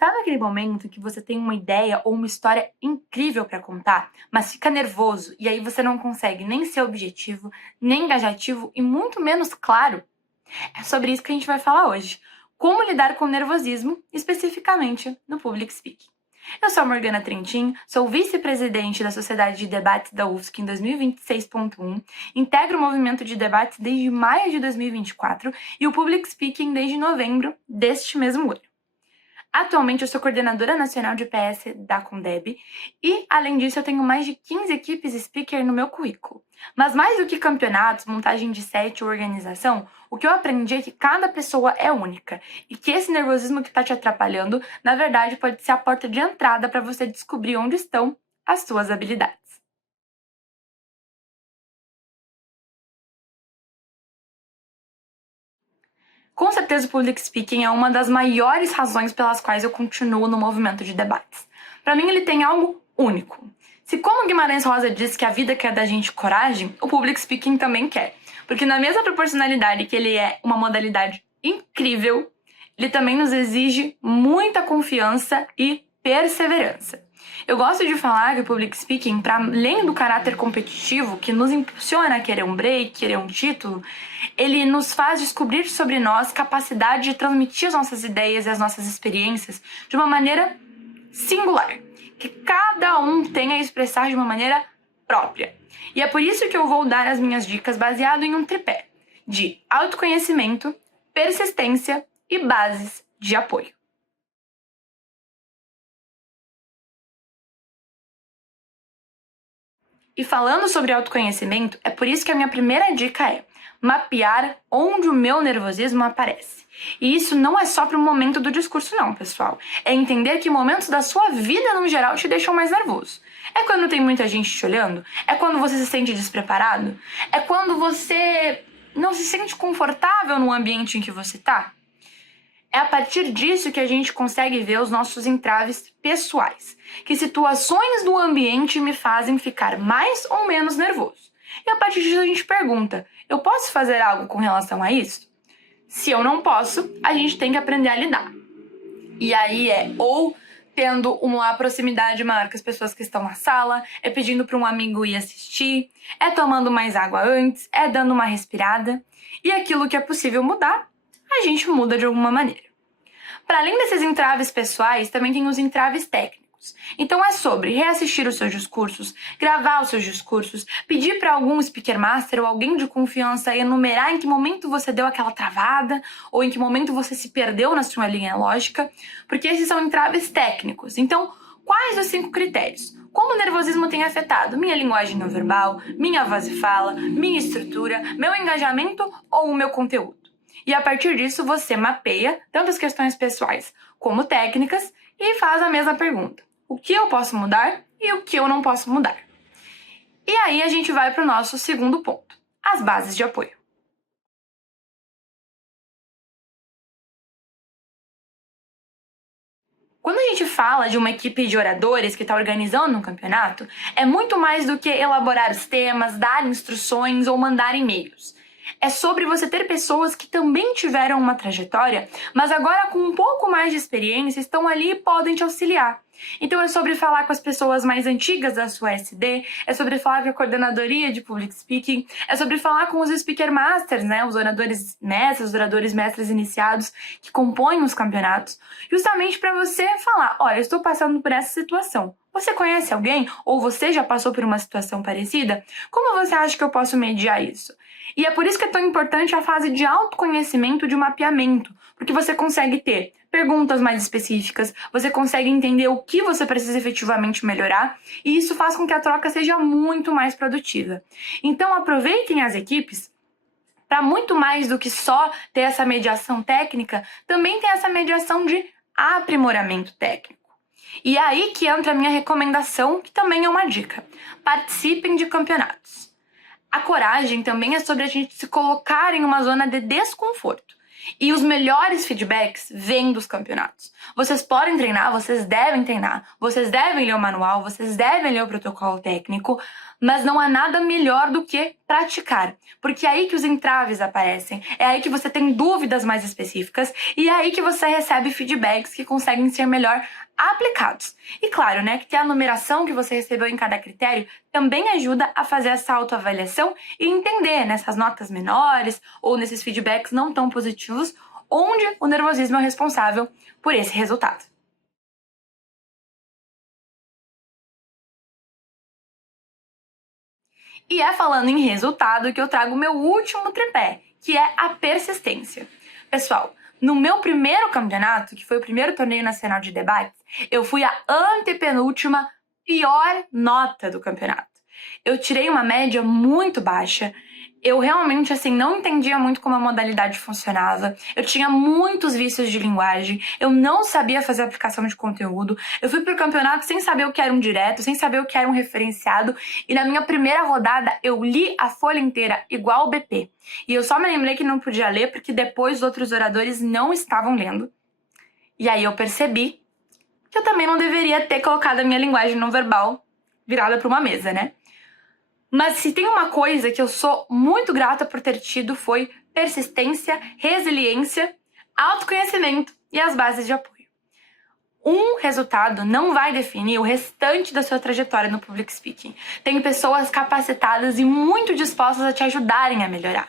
Sabe aquele momento que você tem uma ideia ou uma história incrível para contar, mas fica nervoso e aí você não consegue nem ser objetivo, nem engajativo e muito menos claro? É sobre isso que a gente vai falar hoje. Como lidar com o nervosismo, especificamente no Public Speaking. Eu sou a Morgana Trentin, sou vice-presidente da Sociedade de Debates da UFSC em 2026.1, integro o movimento de debates desde maio de 2024 e o Public Speaking desde novembro deste mesmo ano. Atualmente eu sou coordenadora nacional de PS da Condeb e, além disso, eu tenho mais de 15 equipes speaker no meu currículo. Mas mais do que campeonatos, montagem de set ou organização, o que eu aprendi é que cada pessoa é única e que esse nervosismo que está te atrapalhando, na verdade, pode ser a porta de entrada para você descobrir onde estão as suas habilidades. Com certeza o Public Speaking é uma das maiores razões pelas quais eu continuo no movimento de debates. Para mim ele tem algo único. Se como Guimarães Rosa diz que a vida quer da gente coragem, o Public Speaking também quer. Porque na mesma proporcionalidade que ele é uma modalidade incrível, ele também nos exige muita confiança e perseverança. Eu gosto de falar que o Public Speaking, para além do caráter competitivo que nos impulsiona a querer um break, querer um título, ele nos faz descobrir sobre nós capacidade de transmitir as nossas ideias e as nossas experiências de uma maneira singular, que cada um tenha a expressar de uma maneira própria. E é por isso que eu vou dar as minhas dicas baseado em um tripé de autoconhecimento, persistência e bases de apoio. E falando sobre autoconhecimento, é por isso que a minha primeira dica é mapear onde o meu nervosismo aparece. E isso não é só para o momento do discurso não, pessoal. É entender que momentos da sua vida, no geral, te deixam mais nervoso. É quando tem muita gente te olhando? É quando você se sente despreparado? É quando você não se sente confortável no ambiente em que você está? É a partir disso que a gente consegue ver os nossos entraves pessoais. Que situações do ambiente me fazem ficar mais ou menos nervoso. E a partir disso a gente pergunta, eu posso fazer algo com relação a isso? Se eu não posso, a gente tem que aprender a lidar. E aí é ou tendo uma proximidade maior com as pessoas que estão na sala, é pedindo para um amigo ir assistir, é tomando mais água antes, é dando uma respirada. E aquilo que é possível mudar, a gente muda de alguma maneira. Para além desses entraves pessoais, também tem os entraves técnicos. Então é sobre reassistir os seus discursos, gravar os seus discursos, pedir para algum speaker master ou alguém de confiança enumerar em que momento você deu aquela travada ou em que momento você se perdeu na sua linha lógica, porque esses são entraves técnicos. Então, quais os 5 critérios? Como o nervosismo tem afetado minha linguagem não verbal, minha voz e fala, minha estrutura, meu engajamento ou o meu conteúdo? E a partir disso você mapeia tanto as questões pessoais como técnicas e faz a mesma pergunta. O que eu posso mudar e o que eu não posso mudar? E aí a gente vai para o nosso segundo ponto, as bases de apoio. Quando a gente fala de uma equipe de oradores que está organizando um campeonato, é muito mais do que elaborar os temas, dar instruções ou mandar e-mails. É sobre você ter pessoas que também tiveram uma trajetória, mas agora com um pouco mais de experiência estão ali e podem te auxiliar. Então é sobre falar com as pessoas mais antigas da sua SD, é sobre falar com a coordenadoria de Public Speaking, é sobre falar com os Speaker Masters, né, os oradores mestres iniciados que compõem os campeonatos, justamente para você falar, olha, eu estou passando por essa situação. Você conhece alguém? Ou você já passou por uma situação parecida? Como você acha que eu posso mediar isso? E é por isso que é tão importante a fase de autoconhecimento, de mapeamento, porque você consegue ter perguntas mais específicas, você consegue entender o que você precisa efetivamente melhorar, e isso faz com que a troca seja muito mais produtiva. Então aproveitem as equipes para muito mais do que só ter essa mediação técnica, também ter essa mediação de aprimoramento técnico. E é aí que entra a minha recomendação, que também é uma dica. Participem de campeonatos. A coragem também é sobre a gente se colocar em uma zona de desconforto. E os melhores feedbacks vêm dos campeonatos. Vocês podem treinar, vocês devem ler o manual, vocês devem ler o protocolo técnico, Mas não há nada melhor do que praticar, porque é aí que os entraves aparecem, é aí que você tem dúvidas mais específicas e é aí que você recebe feedbacks que conseguem ser melhor aplicados. E claro, né, que ter a numeração que você recebeu em cada critério também ajuda a fazer essa autoavaliação e entender nessas notas menores ou nesses feedbacks não tão positivos onde o nervosismo é responsável por esse resultado. E é falando em resultado que eu trago o meu último tripé, que é a persistência. Pessoal, no meu primeiro campeonato, que foi o primeiro torneio nacional de debates, eu fui a antepenúltima pior nota do campeonato. Eu tirei uma média muito baixa. Eu realmente, assim, não entendia muito como a modalidade funcionava. Eu tinha muitos vícios de linguagem. Eu não sabia fazer aplicação de conteúdo. Eu fui pro campeonato sem saber o que era um direto, sem saber o que era um referenciado. E na minha primeira rodada, eu li a folha inteira, igual o BP. E eu só me lembrei que não podia ler porque depois os outros oradores não estavam lendo. E aí eu percebi que eu também não deveria ter colocado a minha linguagem não verbal virada para uma mesa, né? Mas se tem uma coisa que eu sou muito grata por ter tido foi persistência, resiliência, autoconhecimento e as bases de apoio. Um resultado não vai definir o restante da sua trajetória no public speaking. Tem pessoas capacitadas e muito dispostas a te ajudarem a melhorar.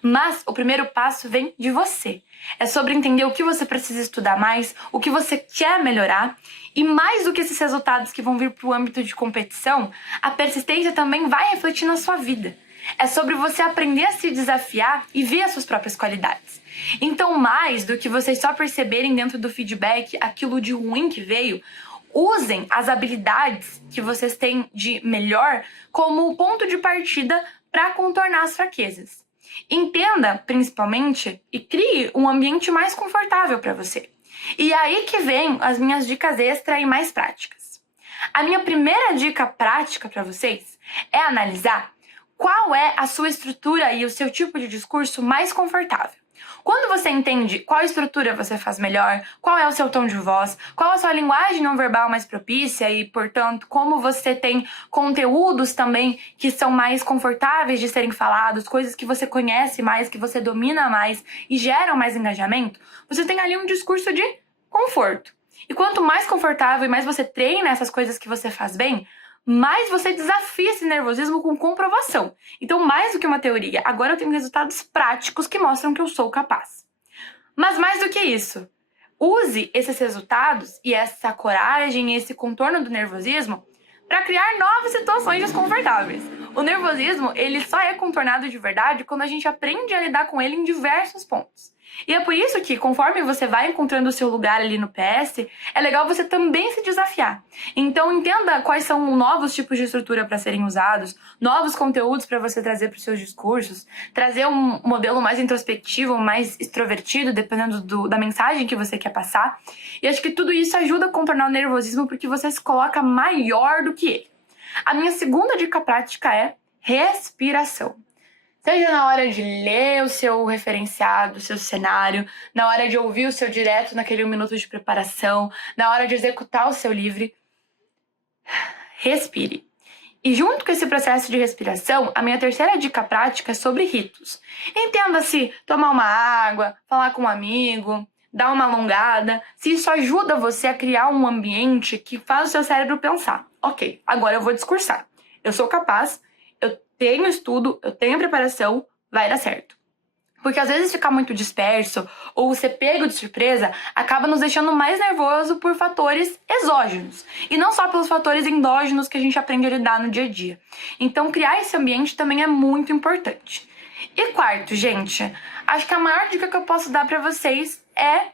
Mas o primeiro passo vem de você. É sobre entender o que você precisa estudar mais, o que você quer melhorar. E mais do que esses resultados que vão vir para o âmbito de competição, a persistência também vai refletir na sua vida. É sobre você aprender a se desafiar e ver as suas próprias qualidades. Então, mais do que vocês só perceberem dentro do feedback aquilo de ruim que veio, usem as habilidades que vocês têm de melhor como ponto de partida para contornar as fraquezas. Entenda, principalmente, e crie um ambiente mais confortável para você. E aí que vem as minhas dicas extra e mais práticas. A minha primeira dica prática para vocês é analisar qual é a sua estrutura e o seu tipo de discurso mais confortável. Quando você entende qual estrutura você faz melhor, qual é o seu tom de voz, qual a sua linguagem não verbal mais propícia e, portanto, como você tem conteúdos também que são mais confortáveis de serem falados, coisas que você conhece mais, que você domina mais e geram mais engajamento, você tem ali um discurso de conforto. E quanto mais confortável e mais você treina essas coisas que você faz bem, mais você desafia esse nervosismo com comprovação. Então, mais do que uma teoria, agora eu tenho resultados práticos que mostram que eu sou capaz. Mas mais do que isso, use esses resultados e essa coragem e esse contorno do nervosismo para criar novas situações desconfortáveis. O nervosismo, ele só é contornado de verdade quando a gente aprende a lidar com ele em diversos pontos. E é por isso que, conforme você vai encontrando o seu lugar ali no PS, é legal você também se desafiar. Então, entenda quais são novos tipos de estrutura para serem usados, novos conteúdos para você trazer para os seus discursos, trazer um modelo mais introspectivo, mais extrovertido, dependendo da mensagem que você quer passar. E acho que tudo isso ajuda a contornar o nervosismo porque você se coloca maior do que ele. A minha segunda dica prática é respiração. Seja na hora de ler o seu referenciado, o seu cenário, na hora de ouvir o seu direto naquele 1 minuto de preparação, na hora de executar o seu livre, respire. E junto com esse processo de respiração, a minha terceira dica prática é sobre ritos. Entenda-se tomar uma água, falar com um amigo, dar uma alongada, se isso ajuda você a criar um ambiente que faz o seu cérebro pensar. Ok, agora eu vou discursar. Eu sou capaz, eu tenho estudo, eu tenho preparação, vai dar certo. Porque às vezes ficar muito disperso ou ser pego de surpresa acaba nos deixando mais nervoso por fatores exógenos e não só pelos fatores endógenos que a gente aprende a lidar no dia a dia. Então criar esse ambiente também é muito importante. E quarto, gente, acho que a maior dica que eu posso dar pra vocês é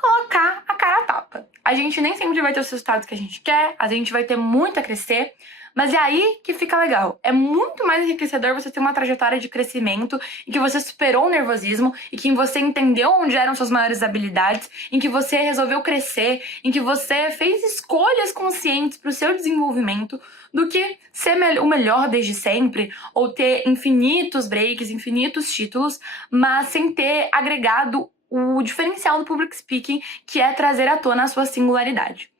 colocar a cara a tapa. A gente nem sempre vai ter os resultados que a gente quer, a gente vai ter muito a crescer, mas é aí que fica legal. É muito mais enriquecedor você ter uma trajetória de crescimento em que você superou o nervosismo, e que você entendeu onde eram suas maiores habilidades, em que você resolveu crescer, em que você fez escolhas conscientes para o seu desenvolvimento, do que ser o melhor desde sempre, ou ter infinitos breaks, infinitos títulos, mas sem ter agregado o diferencial do public speaking, que é trazer à tona a sua singularidade.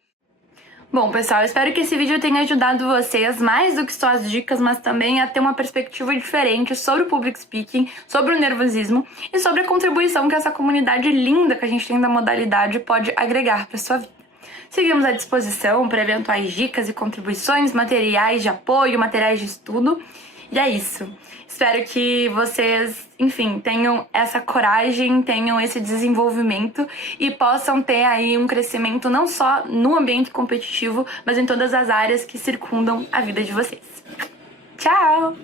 Bom, pessoal, espero que esse vídeo tenha ajudado vocês, mais do que só as dicas, mas também a ter uma perspectiva diferente sobre o public speaking, sobre o nervosismo e sobre a contribuição que essa comunidade linda que a gente tem da modalidade pode agregar para sua vida. Seguimos à disposição para eventuais dicas e contribuições, materiais de apoio, materiais de estudo. E é isso. Espero que vocês, enfim, tenham essa coragem, tenham esse desenvolvimento e possam ter aí um crescimento não só no ambiente competitivo, mas em todas as áreas que circundam a vida de vocês. Tchau!